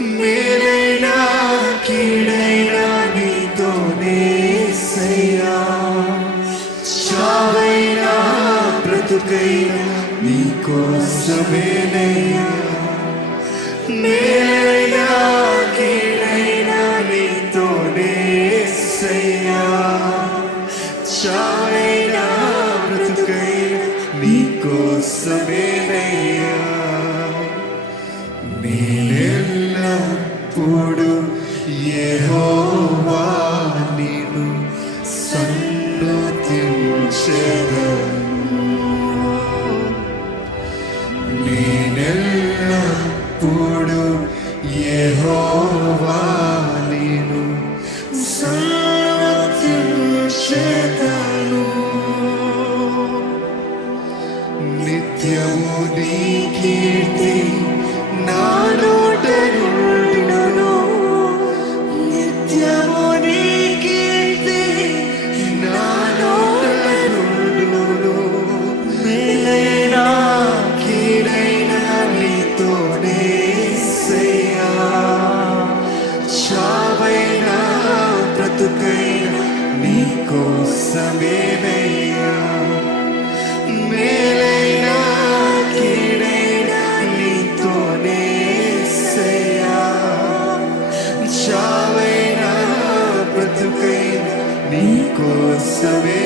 మేలైనా కీడైనా నీతోనే యేసయ్యా, చావైనా బ్రతుకైనా నీకోసమేనయ్యా. మేలైనా కీడైనా నీతోనే యేసయ్యా, చావైనా బ్రతుకైనా నీకోసమేనయ్యా. నేనెల్లప్పుడు యెహోవా నిన్ను సన్నుతించెదను. నేనెల్లప్పుడు యెహోవా నిన్ను సన్నుతించెదను. నిత్యము నీ కీర్తి నా నోట నుండును. నిత్యము నీ కీర్తి నా నోట నుండును. మేలైనా కీడైనా నీతోనే యేసయ్యా, చావైనా బ్రతుకైనా నీకోసమేనయ్యా. మేలైనా కీడైనా నీతోనే యేసయ్యా, చావైనా బ్రతుకైనా నీకోసమే.